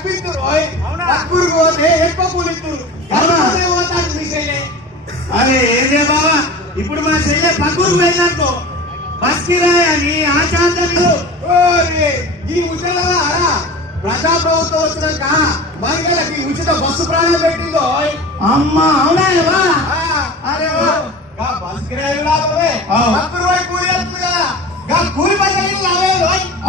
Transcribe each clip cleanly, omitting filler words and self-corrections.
తప్పిస్తారు ఎక్కువ కూలిస్తారు. అరే ఏదే బాబా, ఇప్పుడు మా చెల్లె పక్కూరు పోయిందనుకో బస్ కిరాయి అని ఆచాంతలు ఈ ముసలా ప్రజాప్రభుత్వం వచ్చినాక మహిళలకి ఉచిత బస్సు ప్రాణం పెట్టిందో. అమ్మా అవునా? అరే బస్ కిరాయి కూలి వస్తుంది కదా, కూలి పైసలు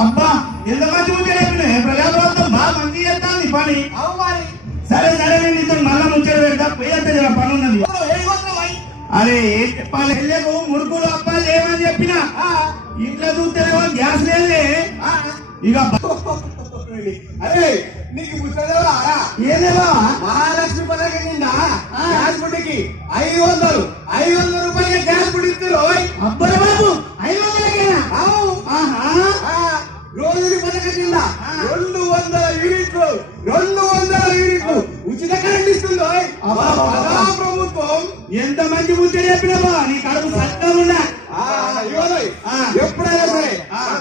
అబ్బా ఎంత మంచి ముచ్చట ప్రజాప్రభుత్వం బాగా మంచి చేస్తాను పని. మరి సరే సరే నేను ఇతను మళ్ళా ముచ్చట పెడతా పోయేస్తా పని ఉన్నది. అరే ఏం చెప్పాలి, వెళ్ళకు ముడుకులు అప్పాలు ఏమని చెప్పినా ఇంట్లో చూస్తేనేమో గ్యాస్ లేదే. ఇక అరే నీకు ముచ్చటా ఏదేవా మహాలక్ష్మి పథకం కింద గ్యాస్ బుడ్డికి 500 రూపాయల గ్యాస్ బుడ్డి ఇస్తారు. అబ్బరే బాబు 500కేనా? రోజుకి పథకం కింద 200 యూనిట్లు ఉచిత కరెంట్ ఇస్తుంది. ప్రభుత్వం ఎంత మంచి ముచ్చట చెప్పినావా, నీ కడుపు సత్తం ఉన్నా. ఎప్పుడైనా సరే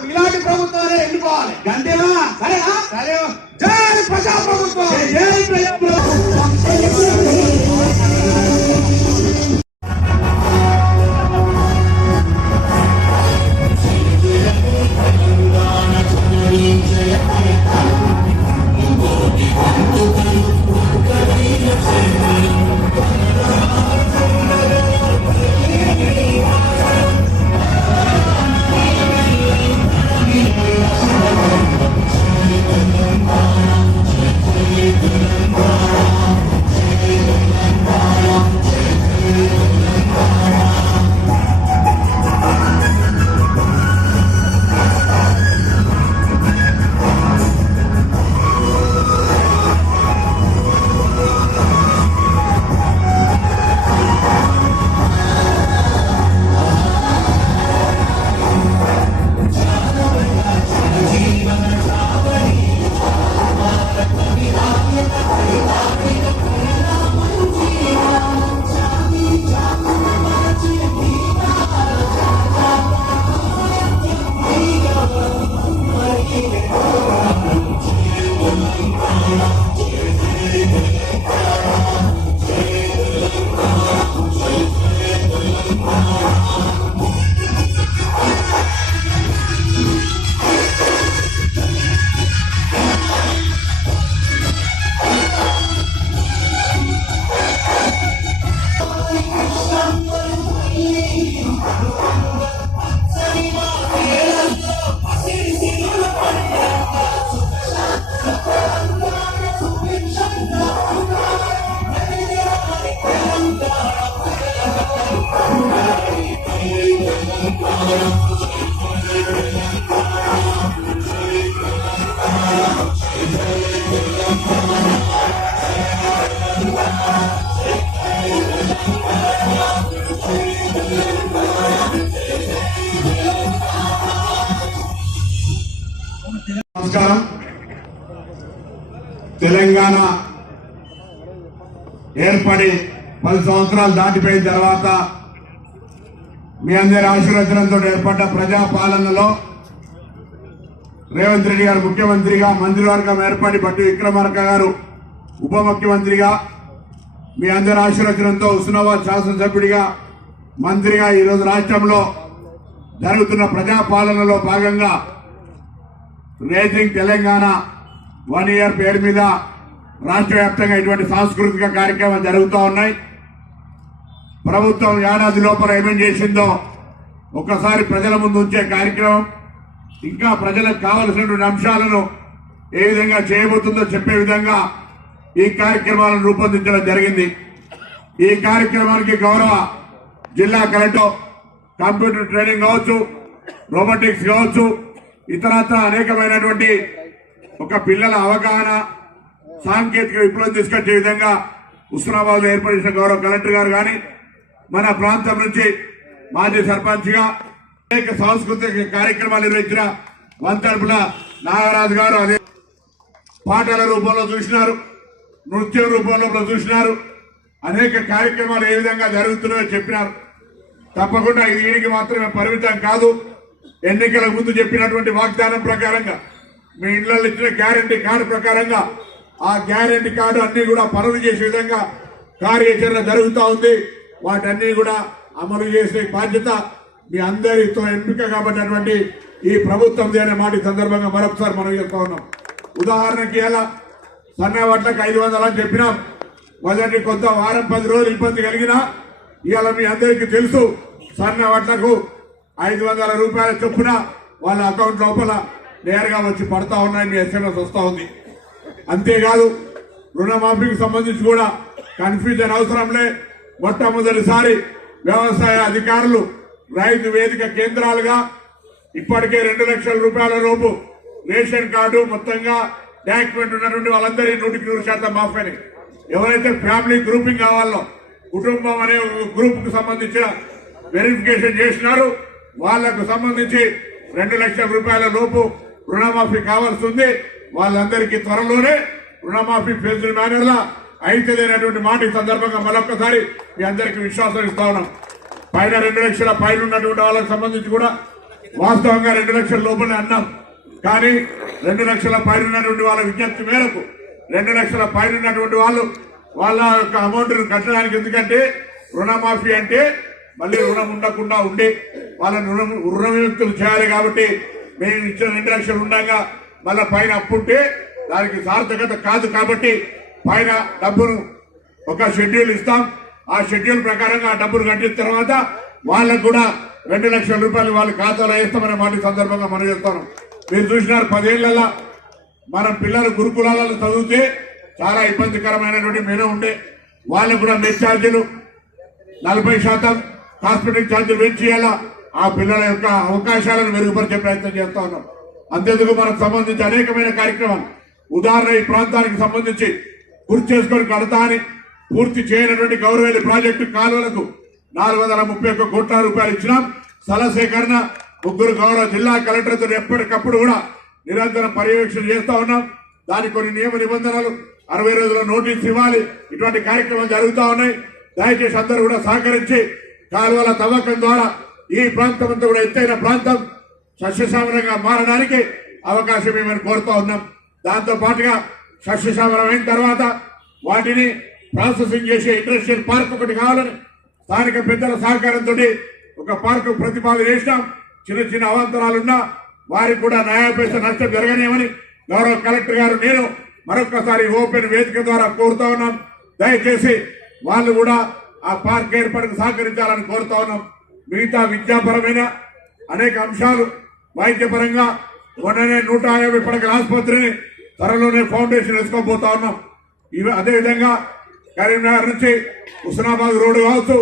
ఇలాంటి ప్రభుత్వాన్ని ఎన్నుకోవాలి. గంటేవా సరేనా? సరే. జై ప్రజాప్రభుత్వం, జై ప్రజాప్రభుత్వం. నమస్కారం. తెలంగాణ ఏర్పడి 10 సంవత్సరాలు దాటిపోయిన తర్వాత మీ అందరి ఆశీర్వచనంతో ఏర్పడ్డ ప్రజాపాలనలో రేవంత్ రెడ్డి గారు ముఖ్యమంత్రిగా, మంత్రివర్గం ఏర్పడి బట్టి విక్రమార్క గారు ఉప ముఖ్యమంత్రిగా, మీ అందరి ఆశీర్వచనంతో హుస్నాబాద్ శాసనసభ్యుడిగా, మంత్రిగా ఈరోజు రాష్ట్రంలో జరుగుతున్న ప్రజాపాలనలో భాగంగా రేజింగ్ తెలంగాణ 1 ఇయర్ పేరు మీద రాష్ట్ర వ్యాప్తంగా ఇటువంటి సాంస్కృతిక కార్యక్రమాలు జరుగుతూ ఉన్నాయి. ప్రభుత్వం ఏడాది లోపల ఏమేం చేసిందో ఒక్కసారి ప్రజల ముందు ఉంచే కార్యక్రమం, ఇంకా ప్రజలకు కావలసినటువంటి అంశాలను ఏ విధంగా చేయబోతుందో చెప్పే విధంగా ఈ కార్యక్రమాలను రూపొందించడం జరిగింది. ఈ కార్యక్రమానికి గౌరవ జిల్లా కలెక్టర్ కంప్యూటర్ ట్రైనింగ్ కావచ్చు, రోబోటిక్స్ కావచ్చు, ఇతరత్ర అనేకమైనటువంటి ఒక పిల్లల అవగాహన, సాంకేతిక విప్లవం తీసుకొచ్చే విధంగా హుస్నాబాద్ లో ఏర్పడిన గౌరవ కలెక్టర్ గారు కానీ, మన ప్రాంతం నుంచి మాజీ సర్పంచ్ గా అనేక సాంస్కృతిక కార్యక్రమాలు నిర్వహించిన వంతర్పుల నాగరాజు గారు అదే పాటల రూపంలో చూసినారు, నృత్యం రూపంలో చూసినారు, అనేక కార్యక్రమాలు ఏ విధంగా జరుగుతున్నాయో చెప్పినారు. తప్పకుండా ఇది వీరికి మాత్రమే పరిమితం కాదు. ఎన్నికల ముందు చెప్పినటువంటి వాగ్దానం ప్రకారంగా, మీ ఇళ్లలో ఇచ్చిన గ్యారంటీ కార్డు ప్రకారంగా ఆ గ్యారెంటీ కార్డు అన్ని కూడా పనులు చేసే విధంగా కార్యాచరణ జరుగుతూ ఉంది. వాటన్ని కూడా అమలు చేసే బాధ్యత మీ అందరితో ఎంపిక కాబట్టినటువంటి ఈ ప్రభుత్వం అనే మాట ఈ సందర్భంగా మరొకసారి మనం చెప్తా ఉన్నాం. ఉదాహరణకి ఇలా సన్న వడ్లకు 500 అని చెప్పినాం. మొదటి కొంత వారం 10 రోజులు ఇబ్బంది కలిగినా ఇవాళ మీ అందరికీ తెలుసు సన్న వడ్లకు 500 రూపాయల చొప్పున వాళ్ళ అకౌంట్ లోపల నేరుగా వచ్చి పడతా ఉన్నాయని SMS వస్తూ ఉంది. అంతేకాదు రుణమాఫీకి సంబంధించి కూడా కన్ఫ్యూజన్ అవసరంలే. మొట్టమొదటిసారి వ్యవసాయ అధికారులు రైతు వేదిక కేంద్రాలుగా ఇప్పటికే 2 లక్షల రూపాయల లోపు రేషన్ కార్డు మొత్తంగా డాక్యుమెంట్ ఉన్నటువంటి వాళ్ళందరి 100% మాఫీ. ఎవరైతే ఫ్యామిలీ గ్రూపింగ్ కావాలో కుటుంబం అనే గ్రూప్ కు సంబంధించిన వెరిఫికేషన్ చేసినారు వాళ్లకు సంబంధించి 2 లక్షల రూపాయల లోపు రుణమాఫీ కావాల్సింది. వాళ్ళందరికీ త్వరలోనే రుణమాఫీ ఫేజ్డ్ మేనర్ లా అయితేనేటువంటి మాట ఈ సందర్భంగా మరొకసారి మీ అందరికీ విశ్వాసం ఇస్తా ఉన్నాం. పైన 2 లక్షల పైన ఉన్నటువంటి వాళ్ళకి సంబంధించి కూడా వాస్తవంగా 2 లక్షల లోపలే అన్నాం. కానీ 2 లక్షల పైన ఉన్నటువంటి వాళ్ళ విజ్ఞప్తి మేరకు 2 లక్షల పైన ఉన్నటువంటి వాళ్ళు వాళ్ళ యొక్క అమౌంట్ కట్టడానికి, ఎందుకంటే రుణమాఫీ అంటే మళ్ళీ రుణం ఉండకుండా ఉండి వాళ్ళని రుణ విముక్తులు చేయాలి. కాబట్టి మేము ఇచ్చిన 2 లక్షలు ఉండగా మళ్ళీ పైన అప్పుంటే దానికి సార్థకత కాదు. కాబట్టి పైన డబ్బును ఒక షెడ్యూల్ ఇస్తాం. ఆ షెడ్యూల్ ప్రకారంగా డబ్బులు కట్టిన తర్వాత వాళ్ళకు కూడా 2 లక్షల రూపాయలు వాళ్ళ ఖాతాలో వేస్తామనే మాట సందర్భంగా మనం చెప్తాను. మీరు చూసినారు 10 ఏళ్లలో మనం పిల్లలు గురుకులాలలో చదివితే చాలా ఇబ్బందికరమైనటువంటి మెనూ ఉండే. వాళ్ళకు కూడా మెస్ ఛార్జీలు 40% హాస్పిటల్ ఛార్జీలు పెంచేయాలా. ఆ పిల్లల యొక్క అవకాశాలను మెరుగుపరిచే ప్రయత్నం చేస్తా ఉన్నాం. అంతేందుకు మనకు సంబంధించి అనేకమైన కార్యక్రమాలు, ఉదాహరణ ఈ ప్రాంతానికి సంబంధించి గుర్తు చేసుకొని కడతా అని పూర్తి చేయనటువంటి గౌరవేలి ప్రాజెక్టు కాలువలకు 431 కోట్ల రూపాయలు ఇచ్చినాం. స్థల సేకరణ 3 గౌరవ జిల్లా కలెక్టర్తో ఎప్పటికప్పుడు కూడా నిరంతరం పర్యవేక్షణ చేస్తా ఉన్నాం. దానికి కొన్ని నియమ నిబంధనలు 60 రోజుల నోటీస్ ఇవ్వాలి. ఇటువంటి కార్యక్రమాలు జరుగుతూ ఉన్నాయి. దయచేసి అందరూ కూడా సహకరించి కాలువల తవ్వకం ద్వారా ఈ ప్రాంతం అంతా కూడా ఎత్తైన ప్రాంతం సస్యశ్యామలంగా మారడానికి అవకాశం ఏమని కోరుతా ఉన్నాం. దాంతో పాటుగా సస్యశ్యామలం అయిన తర్వాత వాటిని ప్రాసెసింగ్ చేసే ఇండస్ట్రియల్ పార్క్ ఒకటి కావాలని స్థానిక పెద్దల సహకారంతో ఒక పార్కు ప్రతిపాదన చేసినాం. చిన్న చిన్న అవాంతరాలున్నా వారికి కూడా న్యాయపేస నష్టం జరగనేమని గౌరవ కలెక్టర్ గారు నేను మరొకసారి ఓపెన్ వేదిక ద్వారా కోరుతా ఉన్నాం. దయచేసి వాళ్ళు కూడా ఆ పార్క్ ఏర్పాటుకు సహకరించాలని కోరుతా ఉన్నాం. మిగతా విద్యాపరమైన అనేక అంశాలు, వైద్యపరంగా మొన్ననే 150 పడకల ఆసుపత్రిని త్వరలోనే ఫౌండేషన్ వేసుకోబోతా ఉన్నాం. అదేవిధంగా కరీంనగర్ నుంచి హుస్నాబాద్ రోడ్డు కావచ్చు,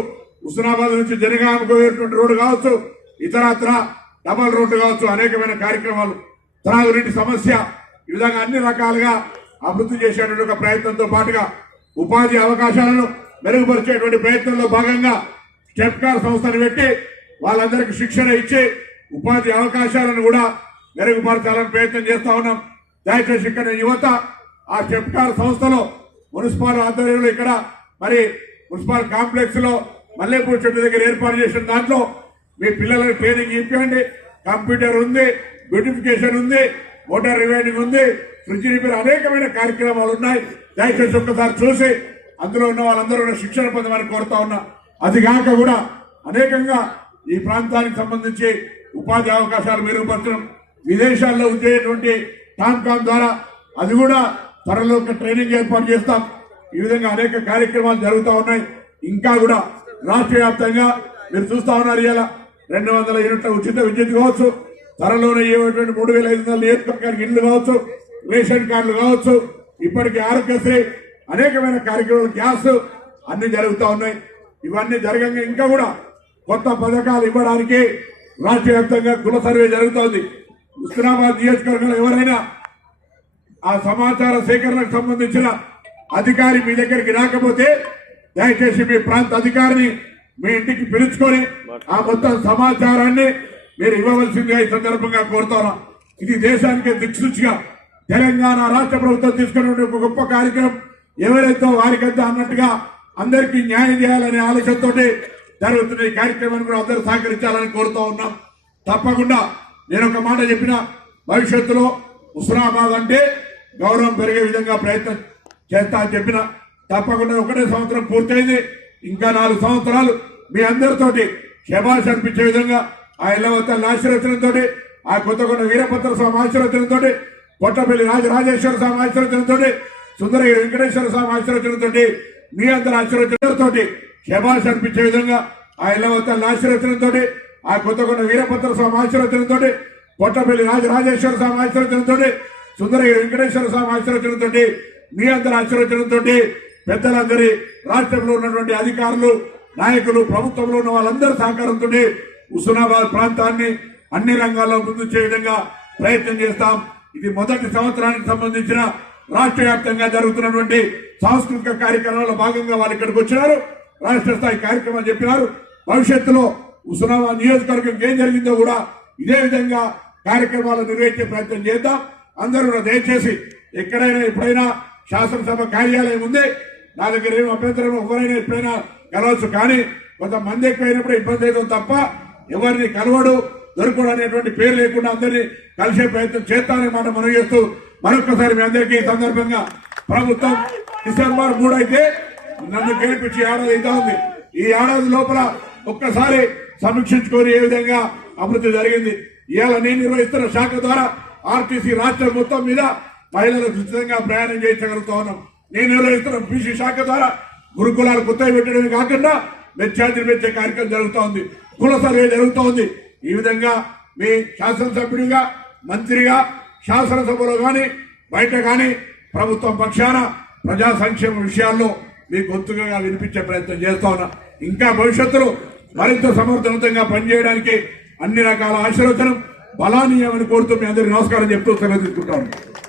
హుస్నాబాద్ నుంచి జనగామకు రోడ్డు కావచ్చు, ఇతరత్ర డబల్ రోడ్డు కావచ్చు, అనేకమైన కార్యక్రమాలు, త్రాగునీటి సమస్య, ఈ విధంగా అన్ని రకాలుగా అభివృద్ధి చేసేటువంటి ఒక ప్రయత్నంతో పాటుగా ఉపాధి అవకాశాలను మెరుగుపరిచేటువంటి ప్రయత్నంలో భాగంగా స్టెప్కార్ సంస్థను పెట్టి వాళ్ళందరికీ శిక్షణ ఇచ్చి ఉపాధి అవకాశాలను కూడా మెరుగుపరచాలని ప్రయత్నం చేస్తా ఉన్నాం. దయచేసి ఇక్కడ యువత ఆ స్టెప్కార్ సంస్థలో మున్సిపల్ ఆధ్వర్యంలో ఇక్కడ మరి మున్సిపల్ కాంప్లెక్స్ లో మల్లెపూడి చెట్టు దగ్గర ఏర్పాటు చేసిన దాంట్లో మీ పిల్లలకు ట్రైనింగ్ ఇప్పించండి. కంప్యూటర్ ఉంది, బ్యూటిఫికేషన్ ఉంది, మోటార్ రివైండింగ్ ఉంది, ఫ్రిడ్జ్ రిపేర్, అనేకమైన కార్యక్రమాలు ఉన్నాయి. దయచేసి ఒక్కసారి చూసి అందులో ఉన్న వాళ్ళందరూ కూడా శిక్షణ పొందమని కోరుతా ఉన్నా. అది కాక కూడా అనేకంగా ఈ ప్రాంతానికి సంబంధించి ఉపాధి అవకాశాలు మెరుగుపరచడం, విదేశాల్లో ఉండేటువంటి టామ్కామ్ ద్వారా అది కూడా త్వరలో ఒక ట్రైనింగ్ ఏర్పాటు చేస్తాం. ఈ విధంగా అనేక కార్యక్రమాలు జరుగుతూ ఉన్నాయి. ఇంకా కూడా రాష్ట్ర వ్యాప్తంగా మీరు చూస్తా ఉన్నారు. ఇలా 200 యూనిట్ల ఉచిత విద్యుత్ కావచ్చు, త్వరలోనే ఇవ్వటువంటి 3500 నియోజకవర్గానికి ఇళ్లు కావచ్చు, రేషన్ కార్డులు కావచ్చు, ఇప్పటికీ ఆరోగ్యశ్రీ, అనేకమైన కార్యక్రమాలు, గ్యాస్ అన్ని జరుగుతూ ఉన్నాయి. ఇవన్నీ జరగంగా ఇంకా కూడా కొత్త పథకాలు ఇవ్వడానికి రాష్ట్ర వ్యాప్తంగా కుల సర్వే జరుగుతోంది. హుస్నాబాద్ నియోజకవర్గంలో ఎవరైనా ఆ సమాచార సేకరణకు సంబంధించిన అధికారి మీ దగ్గరికి రాకపోతే దయచేసి మీ ప్రాంత అధికారిని మీ ఇంటికి పిలుచుకొని ఆ మొత్తం సమాచారాన్ని మీరు ఇవ్వవలసిందిగా ఈ సందర్భంగా కోరుతున్నాం. ఇది దేశానికి దిక్సూచిగా తెలంగాణ రాష్ట్ర ప్రభుత్వం తీసుకునే ఒక గొప్ప కార్యక్రమం. ఎవరైతే వారికంతా అన్నట్టుగా అందరికీ న్యాయం చేయాలనే ఆలోచనతో జరుగుతున్న ఈ కార్యక్రమాన్ని కూడా అందరూ సహకరించాలని కోరుతూ ఉన్నాం. తప్పకుండా నేను ఒక మాట చెప్పిన, భవిష్యత్తులో హుస్నాబాద్ అంటే గౌరవం పెరిగే విధంగా ప్రయత్నం చేస్తా అని చెప్పిన తప్పకుండా ఒకటే సంవత్సరం పూర్తయింది. ఇంకా 4 సంవత్సరాలు మీ అందరితోటి శభాష్ అనిపించే విధంగా ఆ ఇళ్ళవతల ఆశీర్వచనంతో, ఆ కొత్తకొండ వీరభద్ర స్వామి ఆశీర్వచనంతో, పొట్టపల్లి రాజరాజేశ్వర స్వామి ఆశీర్వచనంతో, సుందరగిరి వెంకటేశ్వర స్వామి ఆశీర్వచనంతో, మీ అందరి ఆశీర్వచనంతో శభాష్ అనిపించే విధంగా ఆ ఇళ్ళవతల ఆశీర్వచనంతో, ఆ కొత్తకొండ వీరభద్ర స్వామి ఆశీర్వచనంతో, పొట్టపల్లి రాజరాజేశ్వర స్వామి ఆశీర్వచనంతో, సుందరగిరి వెంకటేశ్వర స్వామి ఆశీర్వచనంతో, మీ అందరి ఆశీర్వచనంతో, పెద్దలందరి రాష్ట్రంలో ఉన్నటువంటి అధికారులు, నాయకులు, ప్రభుత్వంలో ఉన్న వాళ్ళందరి సహకారంతో హుస్నాబాద్ ప్రాంతాన్ని అన్ని రంగాల్లో ముందు చే విధంగా ప్రయత్నం చేస్తాం. ఇది మొదటి సంవత్సరానికి సంబంధించిన రాష్ట్ర వ్యాప్తంగా జరుగుతున్నటువంటి సాంస్కృతిక కార్యక్రమాల భాగంగా వాళ్ళు ఇక్కడికి వచ్చినారు. రాష్ట్ర స్థాయి కార్యక్రమాలు చెప్పినారు. భవిష్యత్తులో హుస్నాబాద్ నియోజకవర్గం ఏం జరిగిందో కూడా ఇదే విధంగా కార్యక్రమాలు నిర్వహించే ప్రయత్నం చేద్దాం. అందరూ కూడా దయచేసి ఎక్కడైనా ఎప్పుడైనా శాసనసభ కార్యాలయం ఉంది, నా దగ్గర ఏం అభ్యంతరం, ఎవరైనా ఎప్పుడైనా కలవచ్చు. కానీ కొంతమంది ఎక్కువైనప్పుడు ఇబ్బంది అవుతుంది తప్ప ఎవరిని కలవడు దొరకడు అనేటువంటి పేరు లేకుండా అందరినీ కలిసే ప్రయత్నం చేస్తానని మాట మనం చేస్తూ మరొకసారి మీ అందరికీ ఈ సందర్భంగా ప్రభుత్వం డిసెంబర్ 3 అయితే నన్ను గెలిపించి ఏడాది అవుతా ఉంది. ఈ ఏడాది లోపల ఒక్కసారి సమీక్షించుకొని ఏ విధంగా అభివృద్ధి జరిగింది. ఇవాళ నేను నిర్వహిస్తున్న శాఖ ద్వారా ఆర్టీసీ రాష్ట్రం మొత్తం మీద మహిళలకు ఉచితంగా ప్రయాణం చేయించగలుగుతా ఉన్నాం. నేను నిర్వహిస్తున్న బీసీ శాఖ ద్వారా గురుకులాలు కొత్తవి పెట్టడమే కాకుండా మెచ్చార్జీలు పెంచే కార్యక్రమం జరుగుతూ ఉంది. కుల సర్వే జరుగుతూ ఉంది. ఈ విధంగా మీ శాసనసభ్యుడిగా, మంత్రిగా శాసనసభలో కానీ బయట కానీ ప్రభుత్వం పక్షాన ప్రజా సంక్షేమ విషయాల్లో మీ గొంతుగా వినిపించే ప్రయత్నం చేస్తా ఉన్నా. ఇంకా భవిష్యత్తులో మరింత సమర్థవంతంగా పనిచేయడానికి అన్ని రకాల ఆశీర్వచనం బలానీయమని కోరుతూ మీ అందరికీ నమస్కారం చెప్తూ సెలవు తీసుకుంటా ఉన్నాను.